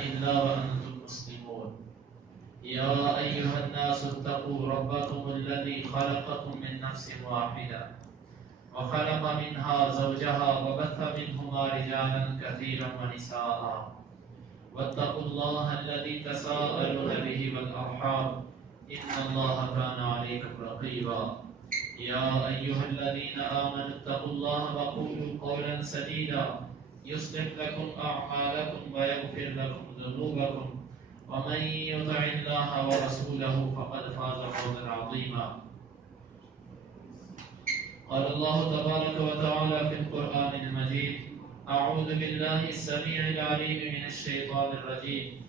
إلا وأنتم مسلمون يا أيها الناس اتقوا ربكم الذي خلقكم من نفس واحدة وخلق منها زوجها وبث منهما رجالا كثيرا ونساء واتقوا الله الذي تساءلون به والأرحام إن الله كان عليكم رقيبا يا أيها الذين آمنوا اتقوا الله وقولوا قولا سديدا يصلح لكم أعمالكم ويغفر لكم ذنوبكم ومن يطع الله ورسوله فقد فاز فوزا عظيما قال الله تبارك وتعالى في القرآن المجيد أعوذ بالله السميع العليم من الشيطان الرجيم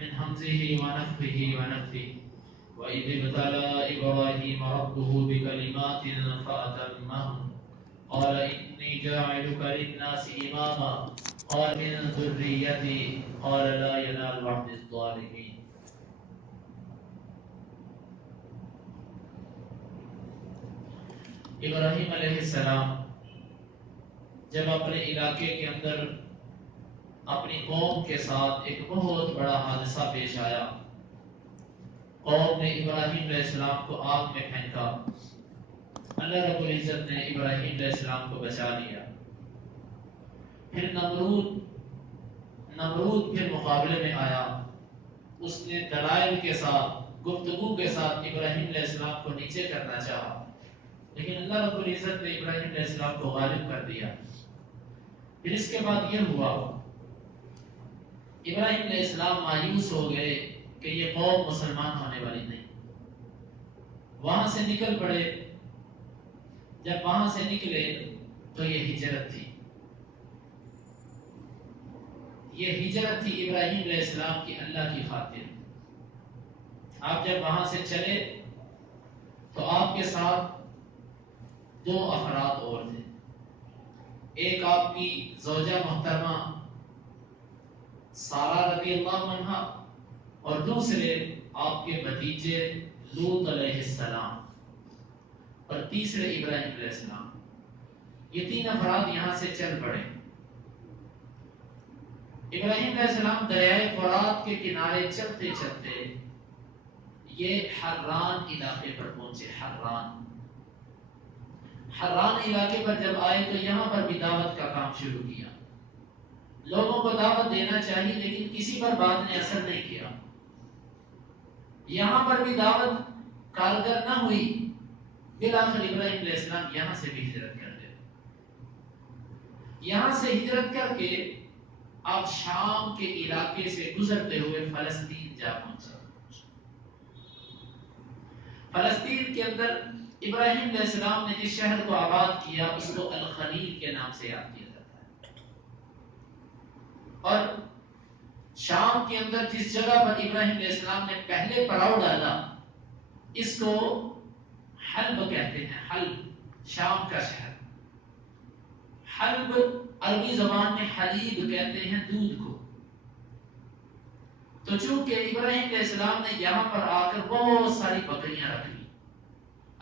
من همزه ونفخه ونفثه وإذ ابتلى إبراهيم ربه بكلمات فأتمهن قال إني جاعلك للناس إماما قال من ذريتي قال لا ينال عهد الظالمين. ابراہیم علیہ السلام جب اپنے علاقے کے اندر اپنی قوم کے ساتھ ایک بہت بڑا حادثہ پیش آیا، قوم نے ابراہیم علیہ السلام کو آگ میں پھینکا، اللہ رب العزت نے ابراہیم علیہ السلام کو بچا لیا۔ پھر نمرود پھر مقابلے میں آیا، اس نے دلائل کے ساتھ گفتگو کے ساتھ ابراہیم علیہ السلام کو نیچے کرنا چاہا، لیکن اللہ رب العزت نے ابراہیم علیہ السلام کو غالب کر دیا۔ پھر اس کے بعد یہ ہوا، ابراہیم علیہ السلام مایوس ہو گئے کہ یہ قوم مسلمان ہونے والی نہیں، وہاں سے نکل پڑے۔ جب وہاں سے نکلے تو یہ ہجرت تھی، یہ ہجرت تھی ابراہیم علیہ السلام کی اللہ کی خاطر۔ آپ جب وہاں سے چلے تو آپ کے ساتھ دو افراد اور تھے، ایک آپ کی زوجہ محترمہ سارہ رضی اللہ عنہا اور دوسرے آپ کے بھتیجے لوط علیہ السلام اور تیسرے ابراہیم علیہ السلام۔ یہ تین افراد یہاں سے چل پڑے۔ ابراہیم علیہ السلام دریائے فرات کے کنارے چلتے چلتے یہ حران علاقے پر پہنچے۔ حران علاقے پر جب آئے تو یہاں پر بھی دعوت کا کام شروع کیا۔ لوگوں کو دعوت دینا چاہیے لیکن کسی پر بات نے اثر نہیں کیا۔ یہاں پر بھی دعوت کارگر نہ ہوئی، بالآخر ابراہیم علیہ السلام یہاں سے بھی ہجرت کر گئے۔ یہاں سے ہجرت کر کے آپ شام کے علاقے سے گزرتے ہوئے فلسطین جا پہنچے۔ فلسطین کے اندر ابراہیم علیہ السلام نے جس شہر کو آباد کیا اس کو الخلیل کے نام سے یاد کیا جاتا ہے، اور شام کے اندر جس جگہ پر ابراہیم علیہ السلام نے پہلے پڑاؤ ڈالا اس کو حلب کہتے ہیں۔ حلب شام کا شہر، حلب عربی زبان میں حلیب کہتے ہیں دودھ کو۔ تو چونکہ ابراہیم علیہ السلام نے یہاں پر آ کر بہت ساری بکریاں رکھ لی،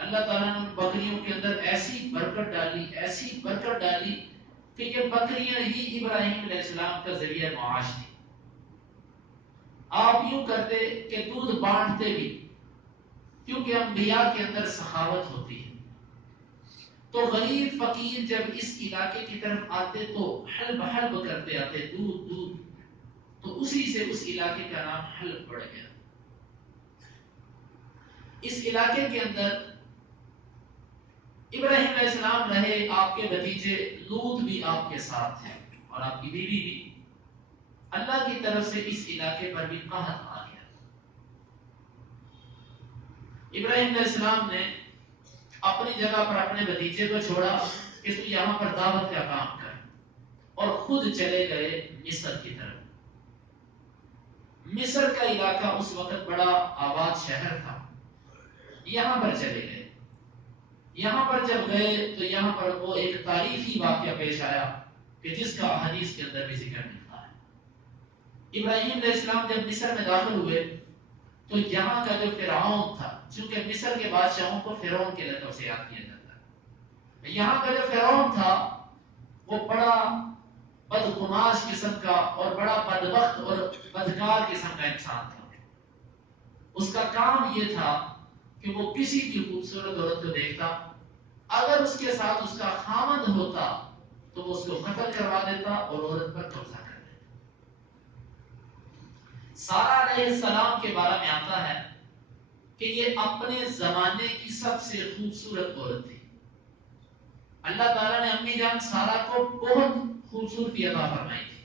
اللہ تعالیٰ نے ان بکریوں کے اندر ایسی برکت ڈالی کہ یہ بکریاں ہی ابراہیم علیہ السلام کا ذریعہ معاش تھی۔ آپ یوں کرتے کہ دودھ بانٹتے بھی، کیونکہ انبیاء کے اندر سخاوت ہوتی ہے۔ تو غریب فقیر جب اس علاقے کی طرف آتے تو حلب کرتے آتے، دودھ، تو اسی سے اس علاقے کا نام حلب پڑ گیا۔ اس علاقے کے اندر ابراہیم علیہ السلام رہے، آپ کے بھتیجے لوط بھی آپ کے ساتھ ہیں اور آپ کی بیوی بھی۔ اللہ کی طرف سے اس علاقے پر بھی قحط آ گیا۔ ابراہیم علیہ السلام نے اپنی جگہ پر اپنے بھتیجے کو چھوڑا کہ تو یہاں پر دعوت کا کام کر، اور خود چلے گئے مصر کی طرف۔ مصر کا علاقہ اس وقت بڑا آباد شہر تھا، یہاں پر چلے گئے۔ یہاں پر جب گئے تو یہاں پر وہ ایک تاریخی واقعہ پیش آیا کہ جس کا حدیث کے اندر بھی ذکر ملتا ہے۔ ابراہیم علیہ السلام جب مصر میں داخل ہوئے تو یہاں کا جو فرعون تھا، چونکہ مصر کے بادشاہوں کو فرعون کے لقب سے یاد کیا جاتا ہے، یہاں کا جو فرعون تھا وہ بڑا بدگماش قسم کا اور بڑا بدبخت اور بدکار قسم کا انسان تھا. اس کا کام یہ تھا کہ وہ کسی بھی خوبصورت عورت کو دیکھتا، اگر اس کے ساتھ اس کا خامند ہوتا تو وہ اس کو قتل کروا دیتا اور عورت پر قبضہ کر دیتا. سارہ علیہ السلام کے بارے میں آتا ہے کہ یہ اپنے زمانے کی سب سے خوبصورت عورت تھی. اللہ تعالیٰ نے امی جان سارہ کو بہت خوبصورتی عطا فرمائی تھی.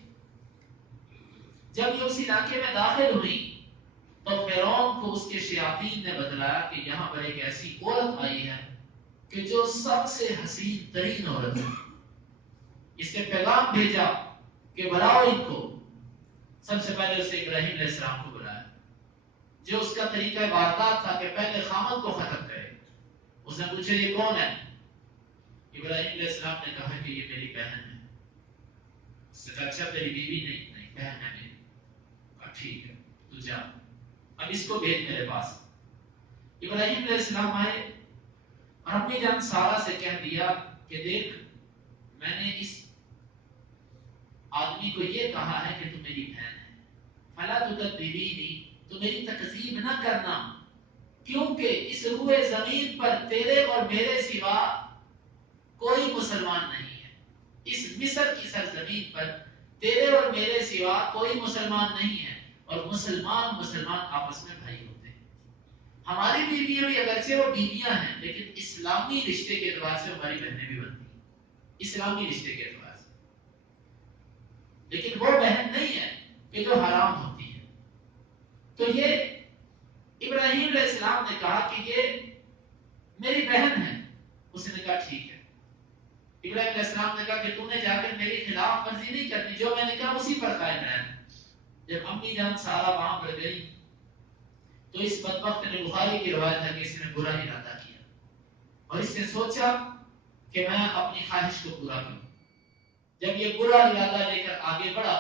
جب یہ اس علاقے میں داخل ہوئی تو فرعون کو اس کے شیاطین نے بتلایا کہ یہاں پر ایک ایسی عورت آئی ہے کہ جو سب سے حسین ترین عورت ہے. اس نے پیغام بھیجا کہ بلاؤ ان کو. سب سے پہلے اسے ابراہیم علیہ السلام کو بلایا، جو اس کا طریقہ واردات تھا کہ پہلے خامد کو ختم کرے. اس نے پوچھا یہ کون ہے؟ ابراہیم علیہ السلام نے کہا کہ یہ میری بہن ہے. اس نے کہا اچھا تیری بیوی نہیں بہن ہے میری. کہا ٹھیک ہے تو جا، اب اس کو بھیج میرے پاس. ابراہیم علیہ السلام آئے اور اپنی جان سارہ سے کہہ دیا کہ دیکھ میں نے اس آدمی کو یہ کہا ہے کہ تو میری بہن ہے، فلا تکذبینی، تو میری تکذیب نہ کرنا، کیونکہ اس روئے زمین پر تیرے اور میرے سوا کوئی مسلمان نہیں ہے. اس مصر کی سرزمین پر تیرے اور میرے سوا کوئی مسلمان نہیں ہے، اور مسلمان آپس میں بھائی ہوتے ہیں. ہماری بیویاں بھی اگرچہ وہ بیویاں ہیں لیکن اسلامی رشتے کے اعتبار سے ہماری بہنیں بھی بنتی ہیں، اسلامی رشتے کے اعتبار سے. لیکن وہ بہن نہیں ہے کہ جو حرام ہوتی ہے. تو یہ ابراہیم علیہ السلام نے کہا کہ یہ میری بہن ہے. اس نے کہا ٹھیک ہے. ابراہیم علیہ السلام نے کہا کہ تم نے جا کر میری خلاف ورزی نہیں کرنی، جو میں نے کہا اسی پر قائم رہنا. جب امی جان سارا وہاں پر گئی تو اس بدبخت نے، بخاری کی روایت ہے کہ اس نے برا ارادہ کیا اور اس نے سوچا کہ میں اپنی خواہش کو پورا کروں. جب یہ برا ارادہ لے کر آگے بڑھا،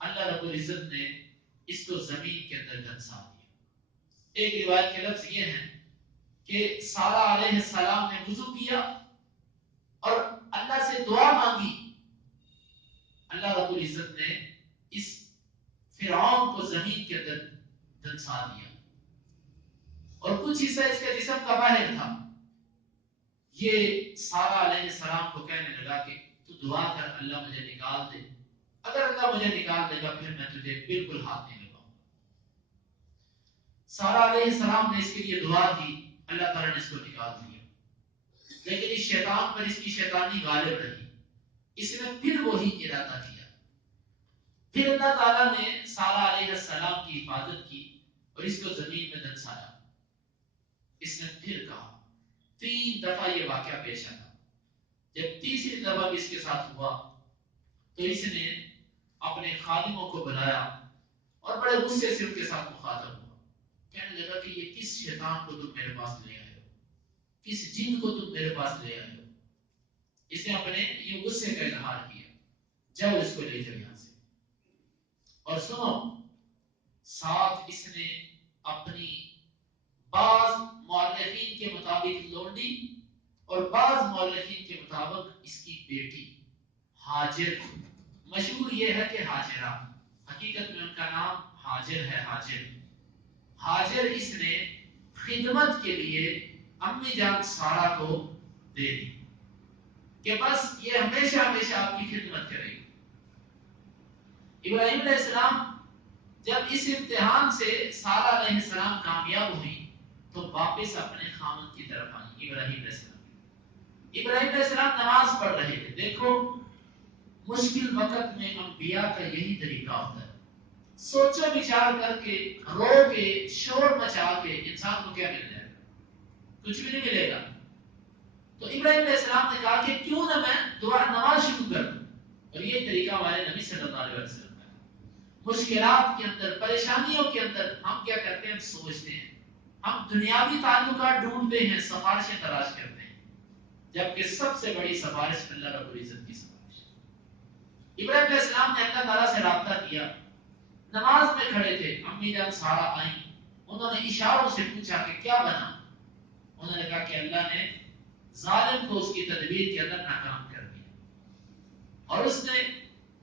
اللہ رب العزت نے اس کو زمین کے اندر دھنسا دیا. ایک روایت کے لفظ یہ ہیں کہ سارہ علیہ السلام نے وضو کیا اور اللہ سے دعا مانگی. اللہ رب العزت نے اس فرعون کو زمین کے اندر دھنسا دیا اور کچھ حصہ اس کے جسم کا باہر تھا. یہ سارہ علیہ السلام کو کہنے لگا کہ تو دعا کر اللہ مجھے نکال دے، اگر اللہ مجھے نکال دے گا پھر میں تجھے بالکل ہاتھ نہیں لگاؤں. سارہ علیہ السلام نے اس کے لیے دعا کی، اللہ تعالیٰ نے اس کو نکال دیا. لیکن اس شیطان پر اس کی شیطانی غالب رہی. اس نے پھر وہی ارادہ کیا. پھر اللہ تعالیٰ نے سارہ علیہ السلام کی حفاظت کی اور اس کو زمین میں دھنسایا. اس نے پھر کہا، 3 دفعہ یہ واقعہ پیش آیا. جب تیسری دفعہ بھی اس کے ساتھ ہوا تو اس نے اپنے خادموں کو بلایا اور بڑے غصے سے ان کے ساتھ مخاطب ہوا. کہنے لگا کہ یہ کس شیطان کو تم میرے پاس لے آئے ہو، کس جن کو تم میرے پاس لے آئے ہو. اس نے اپنے یہ غصے کا اظہار کیا. جاؤ اس کو لے جاؤ یہاں سے. اور سنو، ساتھ اس نے اپنی بعض مؤرخین کے مطابق لونڈی اور بعض مؤرخین کے مطابق اس کی بیٹی ہاجر، مشہور یہ ہے کہ ہاجرہ، حقیقت میں ان کا نام ہاجر ہے. ہاجر اس نے خدمت کے لیے امی جان سارہ کو دے دی کہ بس یہ ہمیشہ آپ کی خدمت کرے گی. ابراہیم علیہ السلام جب اس امتحان سے سارہ علیہ السلام کامیاب ہوئی تو واپس اپنے خامد کی طرف آئی. ابراہیم علیہ السلام نماز پڑھ رہے تھے. دیکھو مشکل وقت میں انبیاء کا یہی طریقہ ہوتا ہے. سوچو بچار کر کے، رو کے، شور مچا کے انسان کو کیا مل جائے گا؟ کچھ بھی نہیں ملے گا. تو ابراہیم علیہ السلام نے کہا کہ کیوں نہ میں دعا نماز شروع کر دوں. اور یہ طریقہ ہمارے نبی صلی اللہ علیہ وسلم کا ہے. مشکلات کے اندر، پریشانیوں کے اندر ہم کیا کرتے ہیں؟ ہم سوچتے ہیں، ہم دنیاوی تعلقات ڈھونڈتے ہیں، سفارشیں تلاش کرتے ہیں، جبکہ سب سے بڑی سفارش اللہ رب العزت کی سفارش. ابراہیم علیہ السلام نے اللہ تعالیٰ سے رابطہ کیا. نماز میں کھڑے تھے، امی جان سارہ آئیں. انہوں نے اشاروں سے پوچھا کہ کیا بنا. انہوں نے کہا کہ اللہ نے ظالم کو اس کی تدبیر کے اندر ناکام کر دیا اور اس نے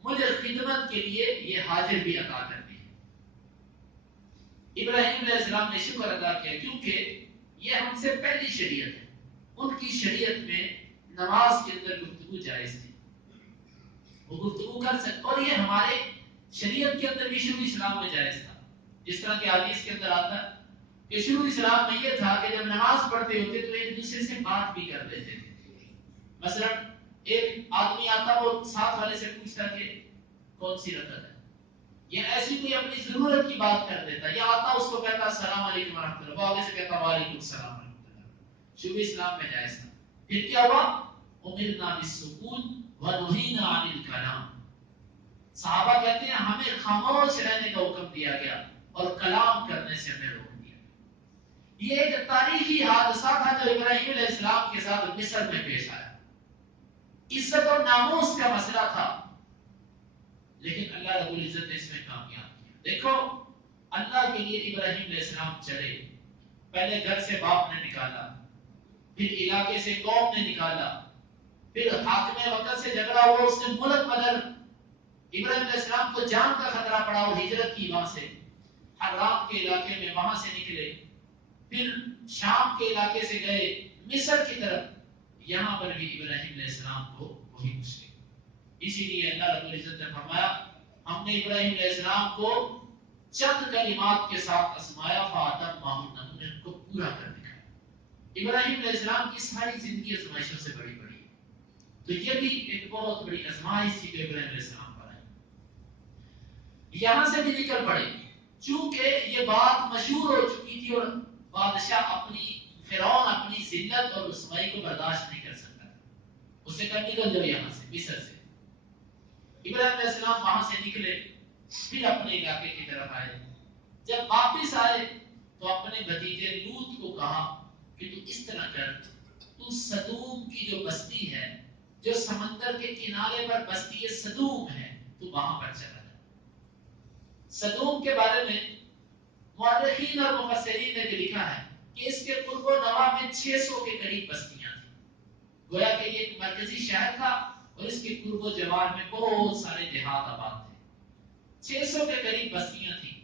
مجھے خدمت کے لیے یہ حاجر بھی عطا کر دی. ابراہیم علیہ السلام نے شکر ادا کیا کیونکہ یہ ہم سے پہلی شریعت ہے. ان کی شریعت میں نماز کے اندر گفتگو جائز تھی، وہ گفتگو کر سکتے، اور یہ ہمارے شریعت کے اندر بھی شروع اسلام میں جائز تھا. جس طرح کہ حدیث کے اندر آتا ہے کہ شروع اسلام میں یہ تھا کہ جب نماز پڑھتے ہوتے تو ایک دوسرے سے بات بھی کر لیتے تھے. مثلا ایک آدمی آتا وہ ساتھ والے سے پوچھتا کہ کون سی رکعت ہے، یا ایسی کوئی اپنی ضرورت کی بات کر دیتا، یا آتا اس کو کہتا السلام علیکم ورحمۃ اللہ، وہ آگے سے کہتا وعلیکم السلام ورحمۃ اللہ. شروع اسلام میں جائز تھا. پھر کیا ہوا؟ امرنا بالسکون ونہینا عن الکلام. صحابہ کہتے ہیں ہمیں خاموش رہنے کا حکم دیا گیا اور کلام کرنے سے ہمیں روک دیا. یہ ایک تاریخی حادثہ تھا جو ابراہیم علیہ السلام کے ساتھ مصر میں پیش آیا. عزت اور ناموس کا مسئلہ تھا، لیکن اللہ رب العزت نے اس میں کامیاب کیا. دیکھو اللہ کے لیے ابراہیم علیہ السلام چلے، پہلے گھر سے باپ نے نکالا، پھر علاقے سے قوم نے نکالا، پھر حاکم وقت سے جھگڑا ہوا، اس نے ملک بدل. ابراہیم علیہ السلام کو جان کا خطرہ پڑا اور ہجرت کی وہاں سے حرام کے علاقے میں، وہاں سے نکلے، پھر شام کے علاقے سے گئے مصر کی طرف. یہاں پر بھی ابراہیم علیہ السلام کو وہی مشکل. اسی لیے اللہ رب العزت نے فرمایا ہم نے ابراہیم علیہ السلام کو چند کلمات کے ساتھ آزمایا فاتمہن، ہم نے ان کو پورا کر دکھایا. ابراہیم علیہ السلام کی ساری زندگی آزمائشوں سے بڑی بڑی ہے، تو یہ بھی ایک بہت بڑی آزمائش تھی جو ابراہیم علیہ السلام پر آئی. یہاں سے بھی نکل پڑے چونکہ یہ بات مشہور ہو چکی تھی اور بادشاہ فرعون اپنی ذلت اور رسوائی کو برداشت نہیں کر سکتا تھا. اسے کہا نکل جاؤ یہاں سے، مصر سے. ابراہیم علیہ السلام وہاں سے نکلے، پھر اپنے علاقے کی طرف آئے. جب واپس آئے تو اپنے بھتیجے لوط کو کہا کہ تو اس طرح کر، تو سدوم کی جو بستی ہے، جو سمندر کے کنارے پر بستی سدوم ہے، تو وہاں پر چلا جا. سدوم کے بارے میں مؤرخین اور مفسرین نے لکھا ہے کہ اس کے قرب و نواح میں 600 کے قریب بستیاں تھیں. گویا کہ یہ ایک مرکزی شہر تھا اور اس کے قرب و جوار میں بہت سارے دیہات آباد تھے. 600 کے قریب بستیاں تھیں.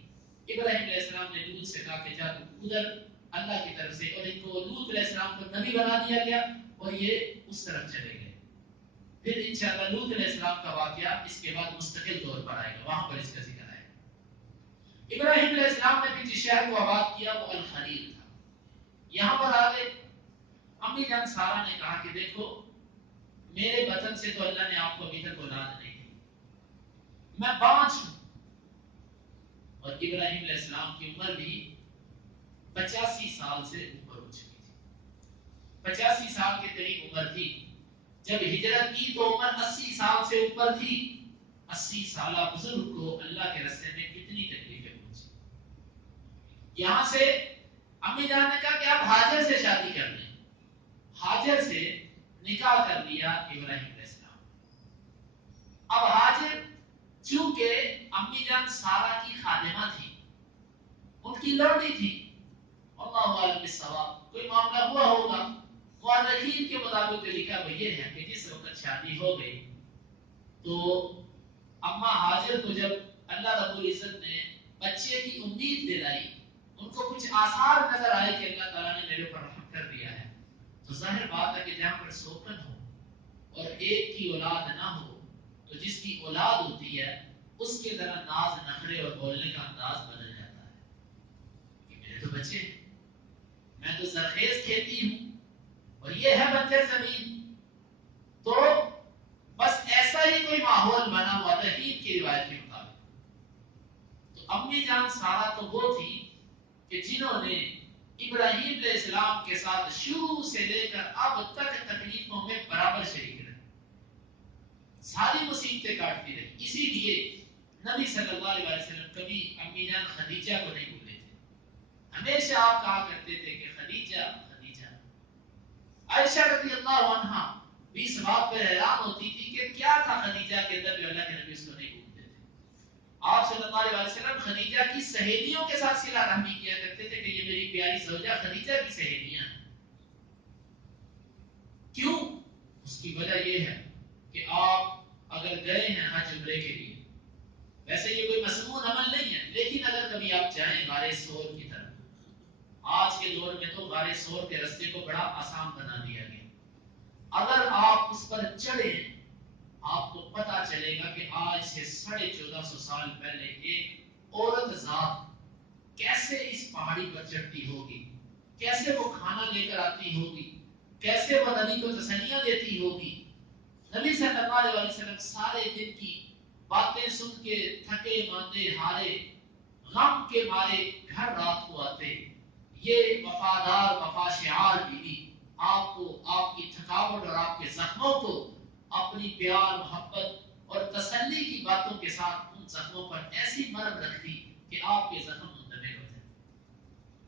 ابراہیم علیہ السلام نے لوط سے کہا کہ جا تو ادھر اللہ کی طرف سے، اور ان کو لوط علیہ السلام کو نبی بنا دیا گیا اور یہ اس طرف چلے گئے. پھر انشاءاللہ لوط علیہ السلام کا واقعہ اس کے بعد مستقل طور پر آئے گا، وہاں پر اس کا ذکر آئے گا. ابراہیم علیہ السلام نے پھر جس شہر کو آباد کیا وہ الخلیل تھا. یہاں پر آگے امی جان سارا نے کہا کہ دیکھو میرے بطن سے تو اللہ نے آپ کو ابھی تک اولاد نہیں دی، میں 5 ہوں، اور ابراہیم علیہ السلام کی عمر بھی 85 سال سے اوپر ہو چکی تھی. 85 سال کے قریب عمر تھی. جب ہجرت کی تو عمر 80 سال سے اوپر تھی. 80 سالہ بزرگ کو اللہ کے راستے میں کتنی تکلیفیں پہنچی. یہاں سے امی جان نے کہا کہ آپ ہاجر سے شادی کر لیں. ہاجر سے نکاح کر لیا ابراہیم علیہ السلام. اب ہاجر چونکہ امی جان سارا کی خادمہ تھی، ان کی لڑکی تھی، اللہ عالم بالصواب، کوئی معاملہ ہوا ہوگا. مؤرخین کے مطابق لکھا وہ یہ ہے کہ جس وقت شادی ہو گئی تو اما ہاجر کو جب اللہ رب العزت نے بچے کی امید دلائی، ان کو کچھ آثار نظر آئے کہ اللہ تعالیٰ نے میرے اوپر رحم کر دیا ہے، تو ظاہر بات ہے کہ جہاں پر سوکن ہو اور ایک کی اولاد نہ ہو تو جس کی اولاد ہوتی ہے اس کے ذرا ناز نخرے اور بولنے کا انداز بدل جاتا ہے کہ میرے تو بچے ہیں، میں تو زرخیز کھیتی ہوں اور یہ ہے بنجر زمین. تو بس ایسا ہی کوئی ماحول بنا ہوا تحقیق کی روایت کے مطابق. تو امی جان سارا تو وہ تھی کہ جنہوں نے ابراہیم علیہ السلام کے ساتھ شروع سے لے کر اب تک تکلیفوں میں برابر شریک رہے، ساری مصیبتیں کاٹتی رہی. اسی لیے نبی صلی اللہ علیہ وسلم کبھی امی جان خدیجہ کو نہیں بھولے تھے. ہمیشہ آپ کہا کرتے تھے کہ خدیجہ خدیجہ. عائشہ رضی اللہ عنہا بھی اس بات پر حیران ہوتی تھی کہ کیا تھا خدیجہ کے اندر جو اللہ کے نبی اس کو نہیں بھولتے تھے. آپ صلی اللہ علیہ وسلم خدیجہ کی سہیلیوں کے ساتھ صلہ رحمی کیا کرتے تھے کہ یہ میری پیاری زوجہ خدیجہ کی سہیلیاں ہیں. کیوں؟ اس کی وجہ یہ ہے کہ آپ اگر گئے ہیں حج عمرے کے لیے، ویسے یہ کوئی مسنون عمل نہیں ہے، لیکن اگر کبھی آپ جائیں غار ثور آج کے دور میں تو غار ثور کے راستے کو بڑا آسان بنا دیا گیا. اگر آپ اس پر چڑھیں آپ کو پتا چلے گا کہ آج سے 1450 سال پہلے ایک عورت ذات کیسے اس پہاڑی پر چڑھتی ہوگی، کیسے وہ کھانا لے کر آتی ہوگی، کیسے وہ نبی کو تسلیاں دیتی ہوگی. نبی صلی اللہ علیہ وسلم سارے دن کی باتیں سن کے تھکے ماندے ہارے غم کے مارے گھر رات کو آتے. یہ وفادار وفا شعار بیوی آپ کو آپ کی تھکاوٹ اور آپ کے زخموں کو اپنی پیار محبت اور تسلی کی باتوں کے ساتھ ان زخموں پر ایسی مرہم رکھتی کہ آپ کے زخم منتمل ہو جائیں.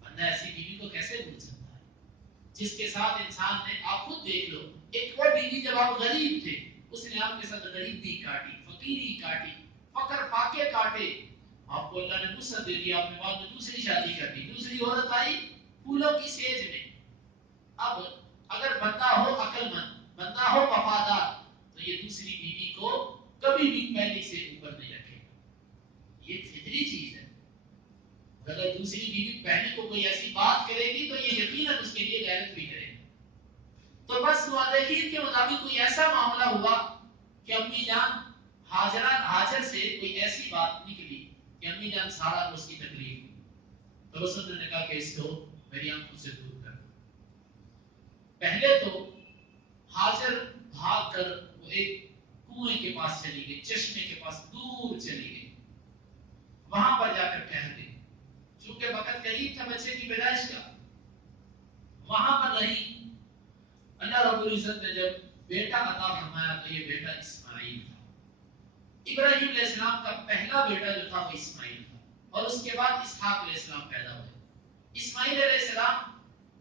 بندہ ایسی بیوی کو کیسے بھول سکتا ہے جس کے ساتھ انسان نے، آپ خود دیکھ لو، ایک وہ بیوی جب آپ غریب تھے اس نے آپ کے ساتھ غریبی کاٹی، فقیری کاٹی، فقر فاقے کاٹے. آپ کو اللہ نے وسعت دے دیا، آپ نے بعد میں دوسری شادی کر دی، دوسری عورت آئی پھولوں کی سیج میں. اب اگر بندہ ہو عقل مند، بندہ ہو وفادار، تو یہ دوسری بیوی کو کبھی بھی پہلی سے اوپر نہیں رکھے گا. یہ فطری چیز ہے. اگر دوسری بیوی پہلی کو کوئی ایسی بات کرے گی تو یہ یقیناً اس کے لیے غیرت بھی کرے گا. تو بس مؤرخین کے مطابق کوئی ایسا معاملہ ہوا کہ امی جان ہاجر سے کوئی ایسی بات نکلی کہ امی جان سارا کو اس کی تکلیف ہوئی. تو رسول نے کہا کہ اس کو میری آنکھوں سے دور کر. پہلے تو ہاجر بھاگ کر وہ ایک کنویں کے پاس چلی گئی، چشمے کے پاس دور چلی گئی، وہاں پر جا کر ٹھہر گئی. چونکہ وقت قریب تھا بچے کی پیدائش کا، وہاں پر رہی. اللہ رب العزت نے جب بیٹا عطا فرمایا تو یہ بیٹا اسماعیل تھا. ابراہیم علیہ السلام کا پہلا بیٹا جو تھا وہ اسماعیل تھا، اور اس کے بعد اسحاق علیہ السلام پیدا ہوئے. اسماعیل علیہ السلام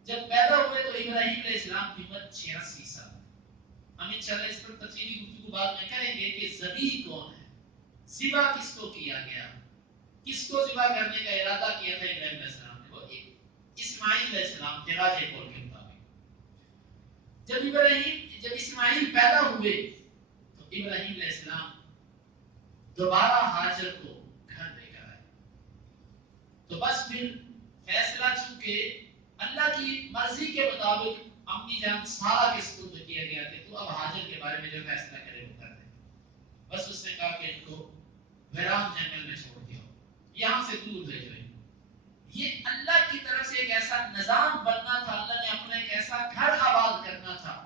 جب پیدا ہوئے تو ابراہیم علیہ السلام کی عمر 86 سال. ہم انشاءاللہ اس پر تفصیلی گفتگو بعد میں کریں گے کہ ذبیح کون ہے، ذبح کس کو کیا گیا، کس کو ذبح کرنے کا ارادہ کیا تھا ابراہیم علیہ السلام نے. وہ اسماعیل علیہ السلام تھے راجے قول کے مطابق. جب اسماعیل پیدا ہوئے تو ابراہیم علیہ السلام دوبارہ ہاجر کو گھر لے کر آئے. تو بس پھر فیصلہ چونکہ اللہ کی مرضی کے مطابق امی جان سارا کے سپرد کیا گیا تھے، تو اب ہاجر کے بارے میں جو فیصلہ کرے وہ کر دیں. بس اس نے کہا کہ ان کو ویران جنگل میں چھوڑ دیا، یہاں سے دور لے جائیں. یہ اللہ کی طرف سے ایک ایسا نظام بننا تھا، اللہ نے اپنا ایک ایسا گھر آباد کرنا تھا،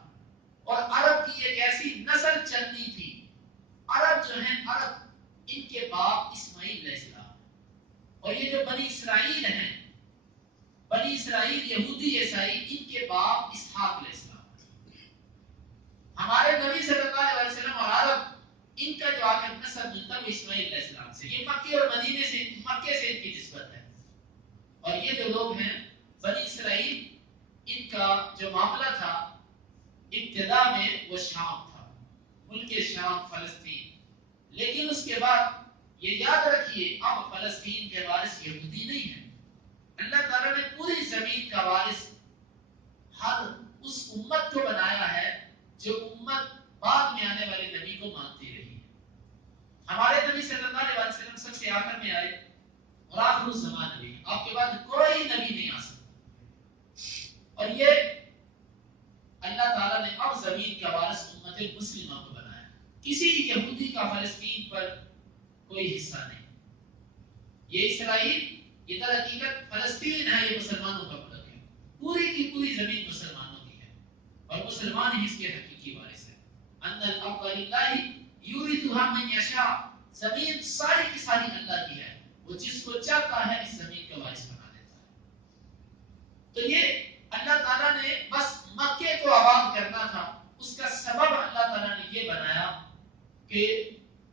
اور عرب کی ایک ایسی نسل چلنی تھی. عرب جو ہیں، عرب ان کے باپ اسماعیل علیہ السلام، اور یہ جو بنی اسرائیل ہیں، بنی اسرائیل یہودی عیسائی، ان کے باپ اسحاق علیہ السلام. ہمارے نبی صلی اللہ علیہ وسلم اور عرب ان کا جو آخر نسب ملتا وہ اسماعیل علیہ السلام سے. یہ مکے اور مدینے سے، مکے سے ان کی نسبت ہے. اور یہ جو لوگ ہیں بنی اسرائیل، ان کا جو معاملہ تھا ابتدا میں وہ شام تھا، ملک شام فلسطین. لیکن اس کے بعد یہ یاد رکھیے اب فلسطین کے وارث یہودی نہیں ہیں. اللہ تعالیٰ نے پوری زمین کا وارث ہر اس امت کو بنایا ہے جو امت بعد میں آنے والے نبی کو مانتی رہی ہے. ہمارے نبی صلی اللہ علیہ وسلم سب سے آخر میں آئے اور آخر الزمان نبی، آپ کے بعد کوئی نبی نہیں آ سکتا. اور یہ اللہ تعالیٰ نے اب زمین کا وارث امت مسلمہ کو بنایا. کسی یہودی کا فلسطین پر کوئی حصہ نہیں. یہ اسرائیل، یہ در حقیقت فلسطین ہے، یہ مسلمانوں کا ملک ہے. پوری کی پوری زمین مسلمانوں کی ہے، اور مسلمان ہی اس کے حقیقی وارث ہے. ان الارض للہ یورثها من یشاء، زمین ساری کی ساری اللہ کی ہے، وہ جس کو چاہتا ہے اس زمین کا وارث بنا دیتا ہے. تو یہ اللہ تعالیٰ نے بس مکے کو آباد کرنا تھا. اس کا سبب اللہ تعالیٰ نے یہ بنایا کہ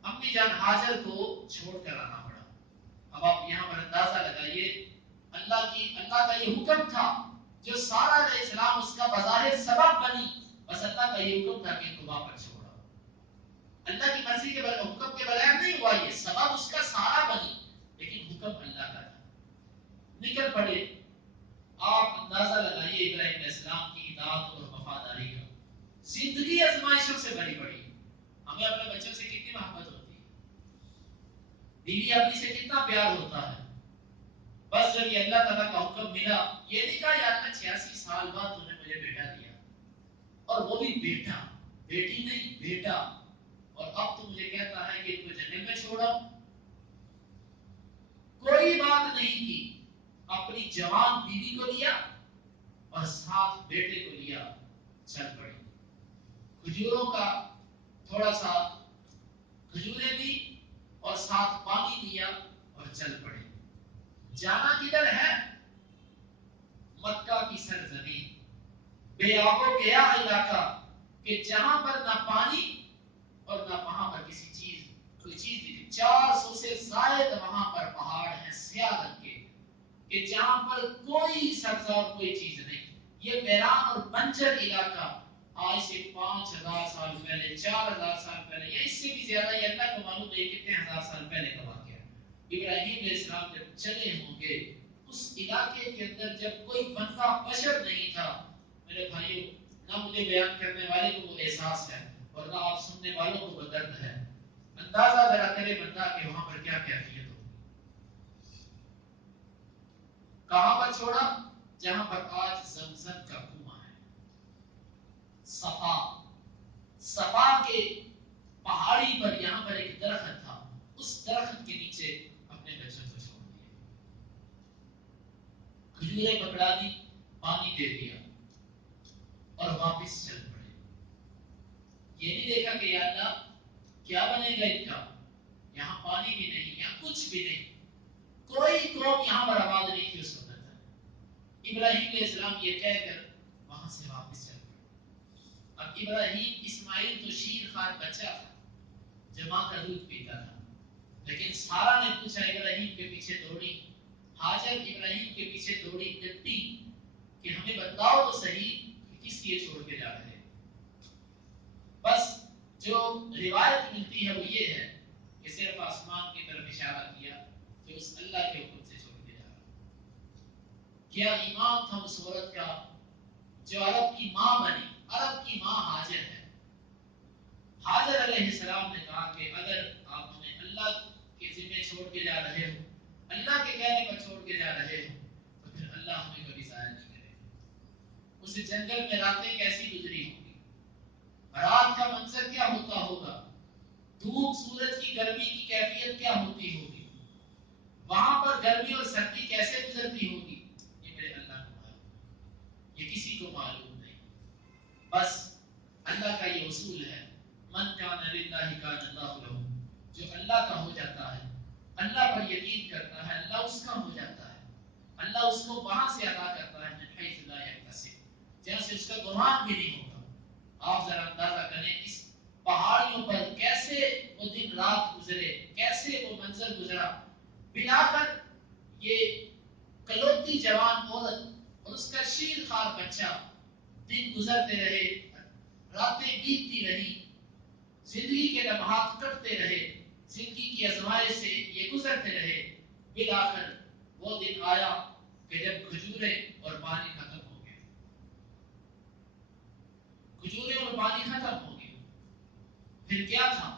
امی جان ہاجر کو چھوڑ کر آنا پڑا. اب آپ یہاں پر اندازہ لگائیے، اللہ کا یہ حکم تھا جو سارا علیہ السلام اس کا بظاہر سبب بنی، بس اللہ کا یہ حکم تھا کہ ان کو وہاں پر چھوڑا. اللہ کی مرضی کے بغیر، حکم کے بغیر نہیں ہوا، یہ سبب اس کا سارا بنی، لیکن حکم اللہ کا تھا. نکل پڑے. آپ اندازہ لگائیے ابراہیم علیہ السلام کی اطاعت اور وفاداری کا. زندگی آزمائشوں سے بھری پڑی. ہمیں اپنے بچوں سے کتنی محبت ہوتی ہے، بیوی اپنی سے کتنا پیار ہوتا ہے، بس جب یہ اللہ تعالیٰ کا حکم ملا، یہ نہیں کہا یا اللہ 86 سال بعد تو نے مجھے بیٹا دیا، اور وہ بھی بیٹا، بیٹی نہیں بیٹا، اور اب تو مجھے کہتا ہے کہ ان کو جنگل میں چھوڑا۔ کوئی بات نہیں کی، اپنی جوان بیوی کو لیا اور ساتھ بیٹے کو لیا، چل پڑی۔ کھجوروں کا تھوڑا سا کھجوریں دی اور ساتھ پانی دیا اور چل پڑے۔ جانا کدھر ہے؟ مکہ کی سرزمین، بے آب و گیا علاقہ، کہ جہاں پر نہ پانی اور نہ وہاں پر کوئی چیز نہیں۔ 400 سے زائد وہاں پر پہاڑ ہیں سیاہ رنگ کے، کہ جہاں پر کوئی سبز اور کوئی چیز نہیں۔ یہ ویران اور بنجر علاقہ آج سے 5000 سال پہلے، 4000 سال پہلے، یا اس سے بھی زیادہ، یہ اللہ کو معلوم ہے کتنے ہزار سال پہلے کا واقعہ۔ ابراہیم علیہ السلام جب چلے ہوں گے اس علاقے کے اندر، جب کوئی بندہ بشر نہیں تھا، میرے بھائیوں، نہ مجھے بیان کرنے والے کو وہ احساس ہے اور نہ آپ سننے والوں کو وہ درد ہے۔ اندازہ ذرا کرے بندہ کہ وہاں پر کیا کیفیت ہو۔ کہاں پر چھوڑا؟ جہاں پر آج زمزم کا کنواں ہے، صفا کے پہاڑی پر یہاں پر ایک درخت تھا، اس درخت کے نیچے اپنے بچوں کو چھوڑ دیا، کھجوریں پکڑا دی، پانی دے دیا اور واپس چل پڑے۔ یہ نہیں دیکھا کہ یا اللہ کیا بنے گا ان کا، یہاں پانی بھی نہیں، یہاں کچھ بھی نہیں، کوئی قوم یہاں پر آباد نہیں تھی اس وقت۔ ابراہیم علیہ السلام یہ کہہ کر وہاں سے واپس چل پڑے۔ اب ابراہیم اسماعیل تو شیر خوار بچہ تھا جو ماں کا دودھ پیتا تھا، لیکن سارا نے پوچھا، ابراہیم کے پیچھے دوڑی، ہاجر ابراہیم کے پیچھے دوڑی، ڈٹی کہ ہمیں بتاؤ تو صحیح کہ کس لیے چھوڑ کے جا رہے۔ بس جو روایت ملتی ہے وہ یہ ہے کہ صرف آسمان کی طرف اشارہ کیا کہ اس اللہ کے حکم سے چھوڑ کے جا رہا۔ کیا ایمان تھا اس عورت کا جو عرب کی ماں بنی، عرب کی ماں ہاجر ہے۔ حاضر علیہ السلام نے کہا کہ اگر آپ ہمیں اللہ کے ذمہ چھوڑ کے جا رہے ہو، اللہ کے کہنے پر چھوڑ کے جا رہے ہو، تو پھر اللہ ہمیں کبھی ضائع نہیں کرے گا۔ اس جنگل میں راتیں کیسی گزری ہوں گی، رات کا منظر کیا ہوتا ہوگا، دھوپ سورج کی گرمی کی کیفیت کیا ہوتی ہوگی، وہاں پر گرمی اور سردی کیسے گزرتی ہوگی، یہ میرے اللہ کو معلوم، یہ کسی کو معلوم نہیں۔ بس اللہ کا یہ اصول ہے، من کان للہ کان اللہ لہ، جو اللہ کا ہو جاتا ہے، اللہ پر یقین کرتا ہے، اللہ اس کا ہو جاتا ہے، اللہ اس کو وہاں سے عطا کرتا ہے من حیث لا یحتسب، جہاں سے اس کا گمان بھی نہیں ہوگا۔ آپ ذرا اندازہ کریں اس پہاڑیوں پر کیسے وہ دن رات گزرے، کیسے وہ منظر گزرا، بلا کر یہ کلوتی جوان عورت اور اس کا شیر خوار بچہ دن گزرتے رہے، راتیں بیتتی رہی، زندگی کے لمحات کٹتے رہے، زندگی کی آزمائش سے یہ گزرتے رہے، بالآخر وہ دن آیا کہ جب کھجوریں اور پانی ختم ہو گئے، کھجوریں اور پانی ختم ہو گئے، پھر کیا تھا؟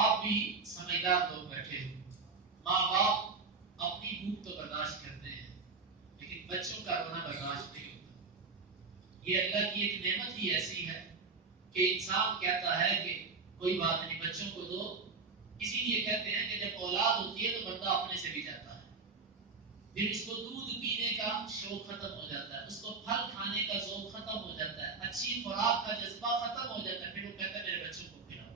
آپ بھی سمجھدار لوگ بیٹھے ہو، ماں باپ اپنی بھوک تو برداشت کرتے ہیں لیکن بچوں کا رونا برداشت نہیں ہوتا۔ یہ اللہ کی ایک نعمت ہی ایسی ہے کہ انسان کہتا ہے کہ کوئی بات نہیں، بچوں کو دو، اسی لیے کہتے ہیں کہ جب اولاد ہوتی ہے تو بندہ اپنے سے بھی جاتا ہے، پھر اس کو دودھ پینے کا شوق ختم ہو جاتا ہے، اس کو پھل کھانے کا ذوق ختم ہو جاتا ہے، اچھی خوراک کا جذبہ ختم ہو جاتا ہے، پھر وہ کہتا ہے میرے بچوں کو کھلاؤ۔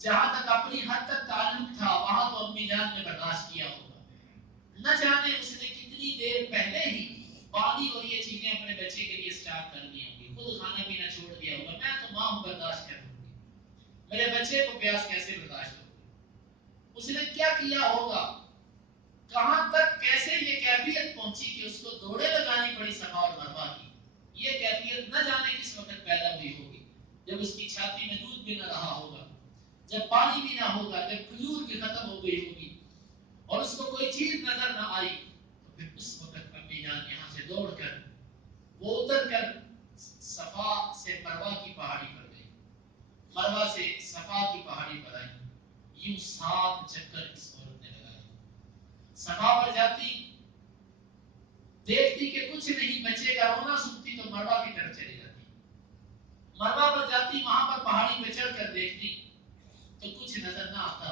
جہاں تک اپنی حد تک تعلق تھا وہاں تو امی جان نے برداشت کیا ہوگا، نہ جانے اس نے کتنی دیر پہلے ہی پانی اور یہ چیزیں اپنے بچے کے لیے سٹارٹ کر دی ہوں گی، خود کھانا پینا چھوڑ دیا ہوگا، میں تو ماں ہوں برداشت کر لوں گی، میرے بچے کو پیاس کیسے برداشت ہوگی۔ اس نے کیا کیا ہوگا، کہاں تک کیسے یہ کیفیت پہنچی کہ اس کو دوڑے لگانی پڑی صفا اور مروا کی۔ یہ کیفیت نہ جانے کس وقت پیدا ہوئی ہوگی، جب اس کی چھاتی میں دودھ بھی نہ رہا ہوگا، جب پانی بھی نہ ہوگا، جب کھجور بھی ختم ہو گئی ہوگی اور اس کو کوئی چیز نظر نہ آئی، تو پھر اس وقت امی جان یہاں سے دوڑ کر وہ اتر کر صفا سے مروا کی پہاڑی پر گئی، مروا سے صفا کی پہاڑی پر آئی، یوں 7 چکر اس عورت نے لگائے۔ صفا پر جا بچے کا رونا سنتی تو مروا کی طرف چلی جاتی، مروا پر جاتی، وہاں پر پہاڑی پہ چڑھ کر دیکھتی تو کچھ نظر نہ آتا،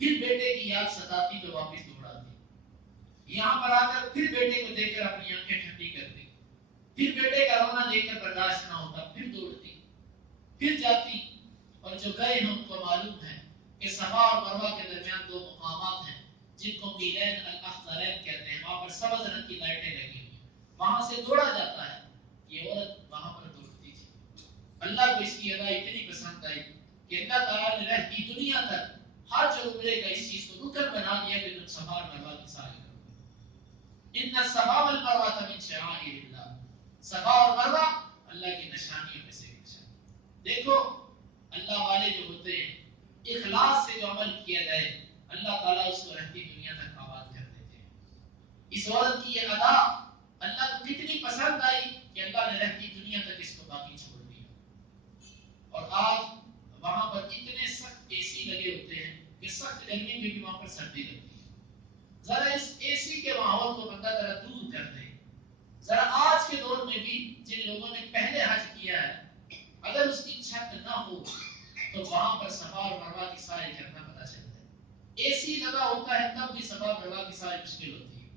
پھر بیٹے کی یاد ستاتی تو واپس دوڑ آتی، یہاں پر آ کر پھر بیٹے کو دیکھ کر اپنی آنکھیں ٹھنڈی کرتی، پھر بیٹے کا رونا دیکھ کر برداشت نہ ہوتا، پھر دوڑتی، پھر جاتی، اور جو گئے ہیں ان کو معلوم ہے کہ صفا اور مروہ کے درمیان دو مقامات ہیں جن کو میلین الاخضرین کہتے ہیں، وہاں پر سبز رنگ کی لائٹیں لگی ہوئی، وہاں سے دوڑا جاتا ہے۔ یہ عورت وہاں پر دوڑتی تھی، اللہ کو اس کی ادا اتنی پسند آئی کہ اللہ تعالیٰ نے رہتی دنیا تک ہر جو عمرے کا اس چیز کو رکن بنا دیا کہ تم صفا اور مروہ کی سعی کرو۔ ان الصفا والمروہ من شعائر اللہ، صفا اور مروہ اللہ کی نشانیوں میں سے نشانی۔ دیکھو اللہ والے جو ہوتے ہیں، اخلاص سے جو عمل کیا جائے اللہ تعالیٰ اس کو رہتی دنیا تک آباد کر دیتے ہیں۔ اس عورت کی یہ ادا اللہ کو کتنی پسند آئی کہ اللہ نے رہتی دنیا تک اس کو باقی چھوڑ دیا۔ اور آج وہاں پر اتنے سخت اے سی لگے ہوتے ہیں کہ سخت گرمی میں بھی وہاں پر سردی لگتی ہے۔ ذرا اس اے سی کے ماحول کو بندہ ذرا دور کر دے، ذرا آج کے دور میں بھی جن لوگوں نے پہلے حج کیا ہے اگر اس کی چھت نہ ہو تو وہاں پر صفا اور مروہ کی سعی کرنا پتہ چلتا ہے۔ اے سی لگا ہوتا ہے تب بھی صفا اور مروہ کی سعی مشکل ہوتی ہے،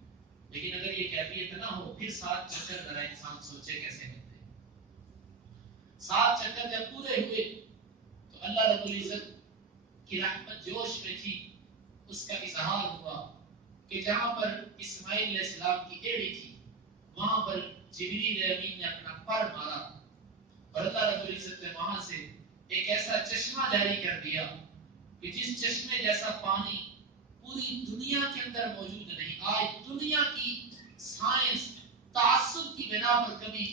لیکن اگر یہ کیفیت نہ ہو پھر 7 چکر ذرا انسان سوچے کیسے کرتے ہیں۔ 7 چکر جب پورے ہوئے تو اللہ رب العزت کی رحمت جوش میں تھی، اس کا اظہار ہوا کہ جہاں پر اسماعیل علیہ السلام کی ایڑی تھی وہاں پر جبریل امین نے اپنا پر مارا اور اللہ رب العزت نے وہاں سے ایک ایسا چشمہ جاری کر دیا کہ جس چشمے جیسا پانی پوری دنیا کے اندر موجود نہیں۔ آج دنیا کی سائنس تعصب کی بنا پر کبھی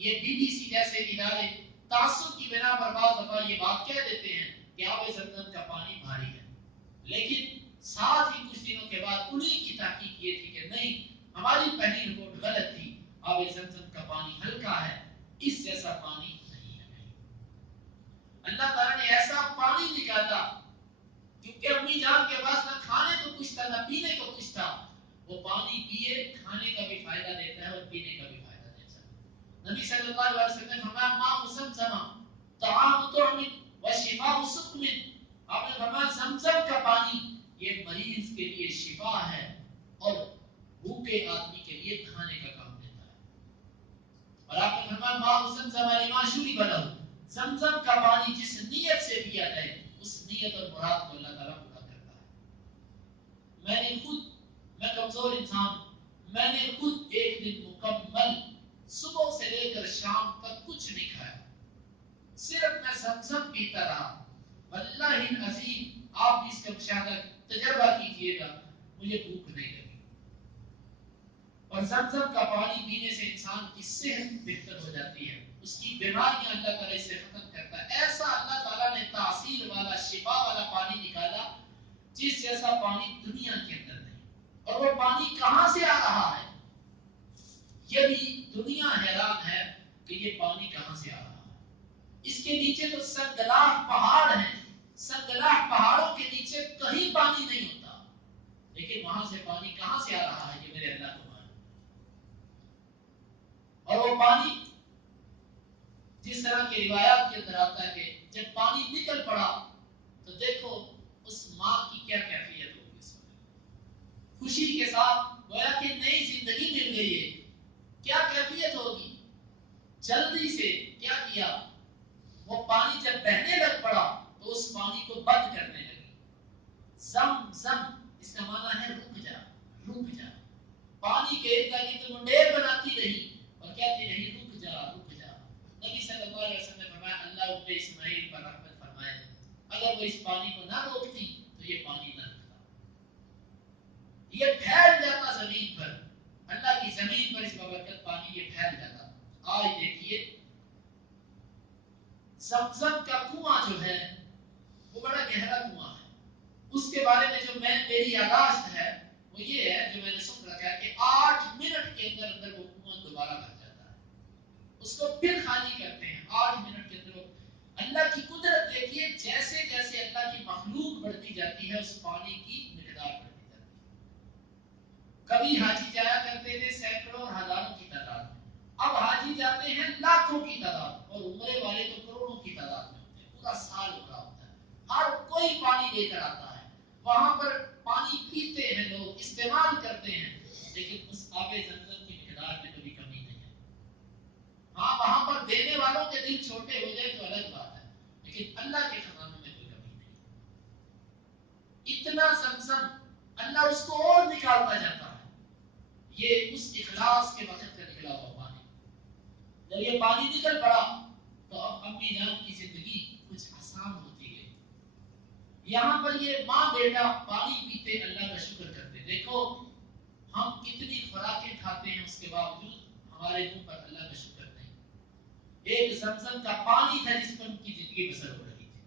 یہ بی بی سی جیسے ادارے تعصب کی بنا پر بعض دفعہ یہ بات کہہ دیتے ہیں کہ آب زمزم کا پانی بھاری ہے، لیکن ساتھ ہی کچھ دنوں کے بعد انہیں کی تحقیق یہ تھی کہ نہیں، ہماری پہلی رپورٹ غلط تھی، آب زمزم کا پانی ہلکا ہے، اس جیسا پانی نہیں ہے۔ اللہ تعالیٰ نے ایسا پانی نکالا کیونکہ امی جان کے پاس نہ کھانے کو کچھ تھا نہ پینے کو کچھ تھا، وہ پانی پیے کھانے کا بھی فائدہ دیتا ہے اور پینے کا بھی فائدہ دیتا ہے۔ نبی صلی اللہ علیہ وسلم نے فرمایا ماء زمزم طعام طعم و شفاء سقم، آپ نے فرمایا زمزم کا پانی یہ مریض کے لیے شفا ہے اور بھوکے آدمی کے لیے کھانے کا کام دیتا ہے۔ اور آپ نے فرمایا ماء زمزم لما شرب له، زمزم کا پانی جس نیت سے پیا جائے اس نیت اور مراد کو اللہ تعالیٰ پورا کرتا ہے۔ میں کمزور انسان، میں نے خود ایک دن مکمل صبح سے لے کر شام تک کچھ نہیں کھایا، صرف میں زمزم پیتا رہا۔ واللہ العظیم آپ بھی اس کا مشاہدہ تجربہ کیجئے گا، مجھے بھوک نہیں لگی۔ اور زمزم کا پانی پینے سے انسان کی صحت بہتر ہو جاتی ہے، اس کی بیماریاں اللہ تعالیٰ سے ختم کرتا ہے۔ ایسا اللہ تعالیٰ نے تاثیر والا شفا والا پانی نکالا جس جیسا پانی دنیا کے اندر نہیں۔ اور وہ پانی کہاں سے آ رہا ہے یہ بھی دنیا حیران ہے کہ یہ پانی کہاں سے آ رہا ہے۔ اس کے نیچے تو سنگلاخ پہاڑ ہیں، سنگلاخ پہاڑوں کے نیچے کہیں پانی نہیں ہوتا، لیکن وہاں سے پانی کہاں سے آ رہا ہے یہ میرے اللہ کو معلوم۔ اور وہ پانی جس طرح کی روایات کے اندر آتا ہے کہ جب پانی نکل پڑا تو دیکھو اس ماں کی کیا کیفیت ہوگی، اس وقت خوشی کے ساتھ گویا کہ نئی زندگی مل گئی ہے، کیا کیفیت ہوگی۔ جلدی سے کیا کیا، وہ پانی جب بہنے لگ پڑا تو اس پانی کو بند کرنے لگی۔ زم زم اس کا معنی ہے رک جا، رک جا۔ پانی کے ارد گرد منڈیر بناتی رہی اور کہتی رہی رک جا رک جا۔ نبی صلی اللہ علیہ وسلم نے فرمایا اللہ ابن اسماعیل پر رحمت فرمائے، اگر وہ اس پانی کو نہ روکتی تو یہ پانی نہ رکتا، یہ پھیل جاتا زمین پر، اللہ کی زمین پر اس بابرکت پانی یہ پھیل جاتا۔ آج دیکھیے زمزم کا کنواں جو ہے وہ بڑا گہرا کنواں ہے، اس کے بارے میں جو میری یادداشت ہے وہ یہ ہے، جو میں نے سن رکھا ہے کہ 8 منٹ کے اندر اندر وہ کنواں دوبارہ بھر جاتا ہے، اس کو پھر خالی کرتے ہیں 8 منٹ کے اندر۔ اللہ کی قدرت دیکھیے، جیسے جیسے اللہ کی مخلوق بڑھتی جاتی ہے اس پانی کی مقدار بڑھتی جاتی ہے۔ کبھی حاجی جایا کرتے تھے سینکڑوں اور ہزاروں کی تعداد میں، وہی پانی لے کر آتا ہے. وہاں پر پانی پیتے ہیں لوگ، استعمال کرتے ہیں، لیکن اس آب زمزم کی مقدار میں کبھی کمی نہیں ہے. ہاں وہاں پر دینے والوں کے دل چھوٹے ہو جائے تو الگ بات ہے، لیکن اللہ کے خزانوں میں کوئی کمی نہیں. اتنا زمزم اللہ اس کو اور نکالتا جاتا ہے. یہ اس اخلاص کے وقت کا نکلا ہوا پانی. جب یہ پانی نکل پڑا تو اب امی جان کی زندگی کچھ آسان ہوتی گئی. یہاں پر یہ ماں بیٹا پانی پیتے اللہ کا شکر کرتے. دیکھو ہم کتنی خوراکیں کھاتے ہیں، اس کے باوجود ہمارے منہ پر اللہ کا شکر نہیں. ایک زمزم کا پانی تھا جس پر ان کی زندگی بسر ہو رہی تھی.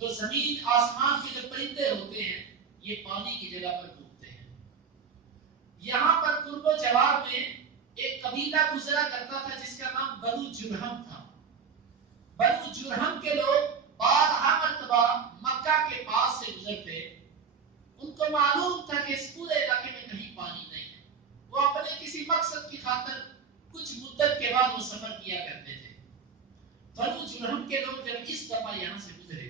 تو زمین آسمان کے جو پرندے ہوتے ہیں یہ پانی کی جگہ پر گھومتے ہیں. یہاں پر قرب و جوار میں ایک قبیلہ گزرا کرتا تھا جس کا نام بنو جرہم تھا. بنو جرہم کے لوگ بارہا مرتبہ مکہ کے پاس سے گزرتے. ان کو معلوم تھا کہ اس پورے علاقے میں کہیں پانی نہیں ہے. وہ اپنے کسی مقصد کی خاطر کچھ مدت کے بعد وہ سفر کیا کرتے تھے. بنو جرہم کے لوگ جب اس دفعہ یہاں سے گزرے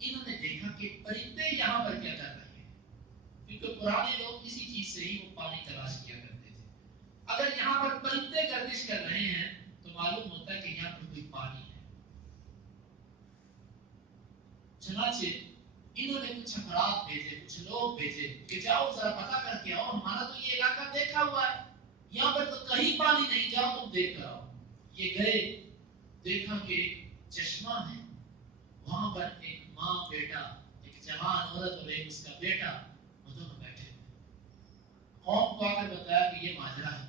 انہوں نے دیکھا کہ پرندے یہاں پر کیا کر رہے ہیں، کیونکہ پرانے لوگ اسی چیز سے ہی وہ پانی تلاش کیا کرتے تھے. اگر یہاں پر پرندے گردش کر رہے ہیں تو معلوم ہوتا ہے کہ یہاں پر کوئی پانی ہے. چنانچہ انہوں نے کچھ افراد بھیجے، کچھ لوگ بھیجے کہ جاؤ ذرا پتہ کر کے آؤ، ہمارا تو یہ علاقہ دیکھا ہوا ہے، یہاں پر تو کہیں پانی نہیں، جاؤ تم دیکھ کر آؤ. یہ گئے، دیکھا کہ ایک چشمہ ہے، وہاں پر ایک ماں بیٹا، ایک جوان عورت اور ایک اس کا بیٹا، وہ دونوں بیٹھے ہوئے. قوم کو آ کر بتایا کہ یہ ماجرا ہے.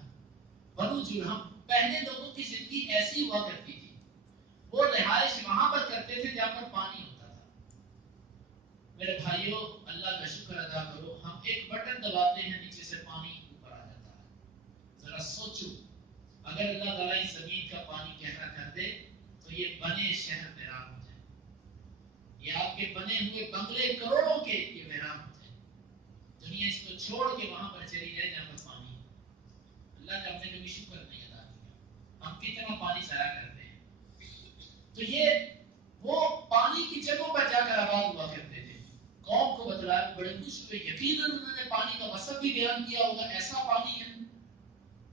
بنو جرہم پہلے لوگوں کی زندگی ایسی ہوا کرتی تھی، وہ رہائش وہاں پر کرتے تھے جہاں پر پانی ہوتا تھا. میرے بھائیوں اللہ کا شکر ادا کرو، ہم ایک بٹن دباتے ہیں نیچے سے پانی اوپر آ جاتا ہے. ذرا سوچو اگر اللہ تعالیٰ اس زمین کا پانی گہرا کر دے تو یہ بنے شہر ویران ہو جائے، یہ آپ کے بنے ہوئے بنگلے کروڑوں کے یہ ویران ہو جائے. دنیا اس کو چھوڑ کے وہاں پر چلی جائے جہاں پر پانی. اللہ کا ہم نے کبھی شکر نہیں ادا کیا. ہم کتنا پانی ضائع کرتے ہیں. تو یہ وہ پانی کی جگہوں پر جا کر آباد ہوا کرتے تھے. قوم کو بتلایا، بڑے خوش ہوئے. یقیناً انہوں نے پانی کا وصف بھی بیان کیا ہوگا، ایسا پانی ہے.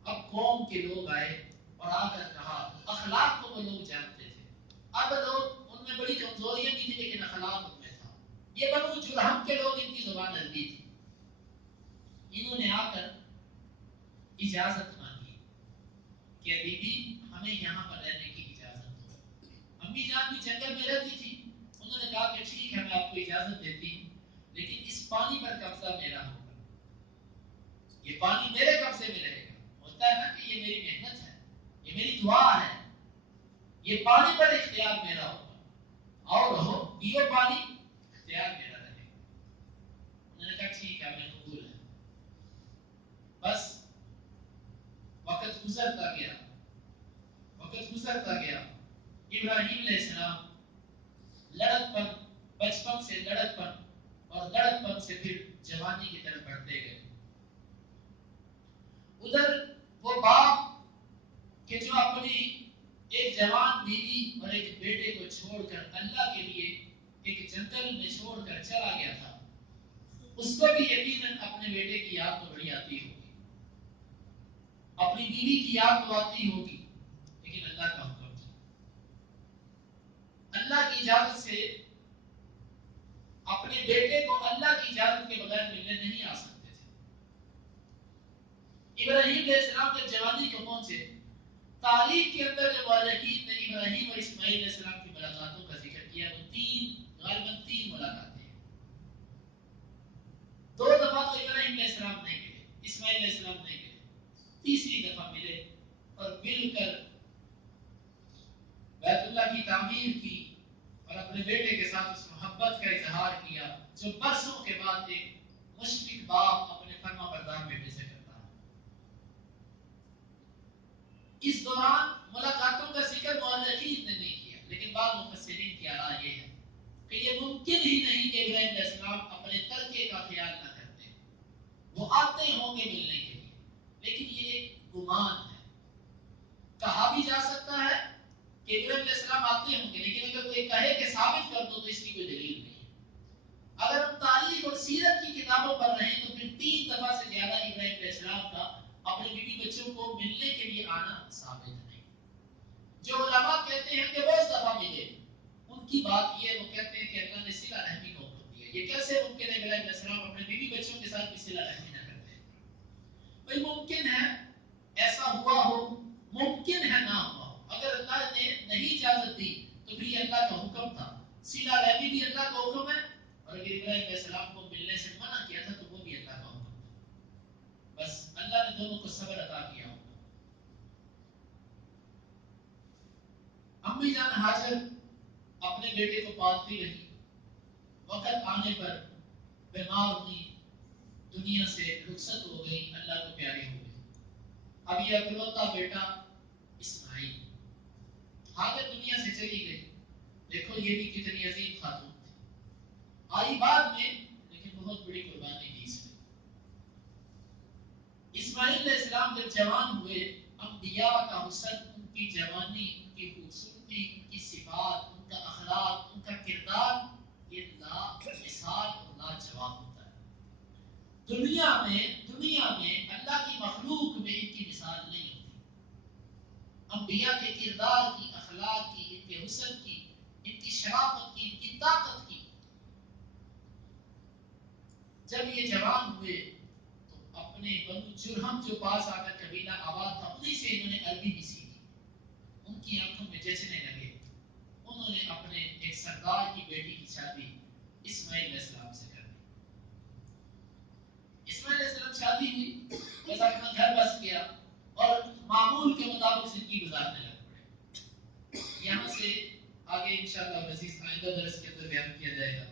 اب قوم کے لوگ آئے اور آ کر کہا، اخلاق کو وہ لوگ جانتے تھے. اب لوگ ان میں بڑی کمزوریاں بھی تھی لیکن اخلاق ان میں تھا. یہ بنو جرہم کے لوگ، ان کی زبان عربی تھی. انہوں نے آ کر اجازت مانگی کہ بی بی ہمیں یہاں پر رہنے کی اجازت دو. امی جان بھی جنگل میں رہتی تھی. انہوں نے کہا کہ ٹھیک ہے میں آپ کو اجازت دیتی ہوں، لیکن اس پانی پر قبضہ میرا ہوگا، یہ پانی میرے قبضے میں رہے گا. ہوتا ہے نا کہ یہ میری محنت ہے، یہ میری دعا ہے، یہ پانی پر اختیار میرا ہوگا. اور رہو پیو پانی، اختیار میرا رہے گا. انہوں نے کہا ٹھیک ہے میں قبول ہے. بس وقت گزرتا گیا، وقت گزرتا گیا. ابراہیم علیہ السلام لڑک پن، بچپن سے لڑک پن اور لڑک پن سے پھر جوانی کی طرف بڑھتے گئے. ادھر وہ باپ کہ جو اپنی ایک جوان بیوی اور ایک بیٹے کو چھوڑ کر اللہ کے لیے ایک جنگل میں چھوڑ کر چلا گیا تھا، اس کو بھی یقیناً اپنے بیٹے کی یاد تو بڑی آتی ہوگی، اپنی بیوی کی یاد تو آتی ہوگی، لیکن اللہ کا حکم تھا. اللہ کی اجازت سے اپنے بیٹے کو اللہ کی اجازت کے بغیر ملنے نہیں آ سکتے تھے. ابراہیم علیہ السلام جب جوانی کو پہنچے، تاریخ کے اندر جو مورخین نے ابراہیم اور اسماعیل علیہ السلام کی ملاقاتوں کا ذکر کیا وہ غالباً تین ملاقاتیں ہیں. 2 دفعہ تو ابراہیم علیہ السلام نہیں ملے، اسماعیل علیہ السلام نہیں ملے، تیسری دفعہ ملے اور مل کر بیت اللہ کی تعمیر کی اور اپنے بیٹے کے ساتھ اس محبت کا اظہار کیا جو برسوں کے بعد ایک مشفق باپ اپنے فرما بردار بیٹے سے کرتا ہے. اس دوران ملاقاتوں کا ذکر مورخین نے نہیں کیا، لیکن بعض مفسرین کی رائے یہ ہے کہ یہ ممکن ہی نہیں کہ ابراہیم علیہ السلام اپنے ترکے کا خیال نہ کرتے. وہ آتے ہوں گے ملنے کے لیے، لیکن یہ ایک گمان ہے. کہا بھی جا سکتا ہے کہ ابراہیم علیہ السلام آتے ہوں گے، لیکن اگر کوئی کہے کہ ثابت کر دو تو اس کی کوئی دلیل نہیں ہے. اگر ہم تاریخ اور سیرت کی کتابوں پر رہیں تو پھر 3 دفعہ سے زیادہ ابراہیم علیہ السلام کا اپنے بیوی بچوں کو ملنے کے لیے آنا ثابت نہیں. جو علماء کہتے ہیں کہ بہت دفعہ ملے، ان کی بات یہ ہے، وہ کہتے ہیں کہ اللہ نے صلہ رحمی کا حکم دیا. یہ کیسے ممکن ہے ابراہیم علیہ السلام اپنے بیوی بچوں کے ساتھ بھی صلہ رحمی نہ کرتے؟ بھائی ممکن ہے ایسا ہوا ہو، ممکن ہے نہ ہوا ہو. اگر اللہ نے نہیں اجازت دی تو بھی اللہ کا حکم تھا. صلہ رحمی بھی اللہ کا حکم ہے، اور اگر ابراہیم علیہ السلام کو ملنے سے منع کیا تھا تو وہ بھی اللہ کا حکم تھا. بس اللہ نے دونوں کو صبر عطا کیا ہوگا. امی جان ہاجر اپنے بیٹے کو پالتی رہی، وقت آنے پر بیمار ہوئی، دنیا سے رخصت ہو گئی، اللہ کو پیاری ہو گئی. اب یہ اکلوتا بیٹا اسماعیل، ہاجر دنیا سے چلی گئی. دیکھو یہ بھی کتنی عظیم خاتون تھی، آئی بعد میں لیکن بہت بڑی قربانی دی اس نے. اسماعیل علیہ السلام جب جوان ہوئے، انبیاء کا حسن، ان کی جوانی، ان کی خوبصورتی، ان کی صفات، ان کا اخلاق، ان کا کردار، یہ لا مثال اور لاجواب ہوتا ہے. دنیا میں اللہ کی مخلوق میں ان کی مثال نہیں ہوتی. انبیاء کے کردار کی، اخلاق کی، ان کے حسن کی، ان کی شرافت کی، ان کی طاقت کی. جب یہ جوان ہوئے تو اپنے بنو جرہم جو پاس آ کر قبیلہ آباد تھا، انہیں سے انہوں نے عربی بھی سیکھی. ان کی آنکھوں میں جچنے لگے. انہوں نے اپنے ایک سردار کی بیٹی کی شادی اسماعیل علیہ السلام سے کر دی. اسماعیل علیہ السلام شادی ہوئی، بس اپنا گھر بس گیا اور معمول کے مطابق زندگی گزارنے لگ پڑے. یہاں سے آگے انشاءاللہ عزیز آئندہ درس کے اندر بیان کیا جائے گا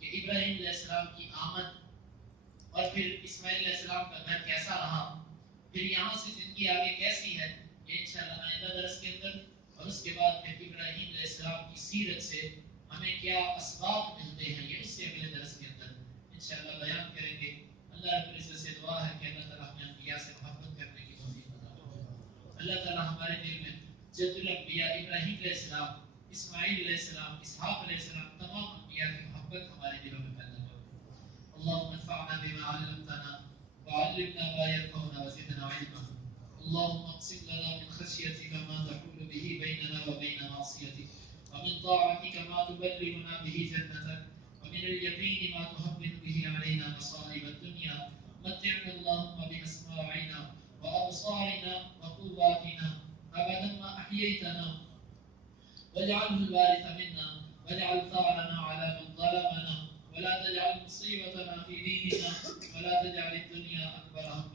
کہ ابراہیم علیہ السلام کی آمد اور پھر اسماعیل علیہ السلام کا گھر کیسا رہا، پھر یہاں سے زندگی آگے کیسی ہے، یہ انشاءاللہ آئندہ درس کے اندر. اور اس کے بعد پھر ابراہیم علیہ السلام کی سیرت سے ہمیں کیا اسباب ملتے ہیں، یہ اس سے اگلے درس کے اندر انشاءاللہ بیان کریں گے. اللہ رب العزت سے دعا ہے کہ اللہ تعالیٰ ہمیں انبیاء سے محبت کرنے کی توفیق عطا فرمائے. اللہ تعالیٰ ہمارے دل میں جد الانبیاء ابراہیم علیہ السلام، اسماعیل علیہ السلام، اسحاق علیہ السلام، تمام انبیاء کی محبت ہمارے دلوں میں پیدا کرو. اللهم انفعنا بما علمتنا وعلمنا ما ينفعنا وزدنا علما. اللهم اقسم لنا من خشيتك ما تحول به بيننا وبين معصيتك، ومن طاعتك ما تبلغنا به جنتك، ومن اليقين ما تهون به علينا مصائب الدنيا. متعنا اللهم بأسماعنا وأبصارنا وقواتنا أبدا ما أحييتنا، واجعله الوارث منا، واجعل ثارنا على من ظلمنا، ولا تجعل مصيبتنا في ديننا، ولا تجعل الدنيا أكبر همنا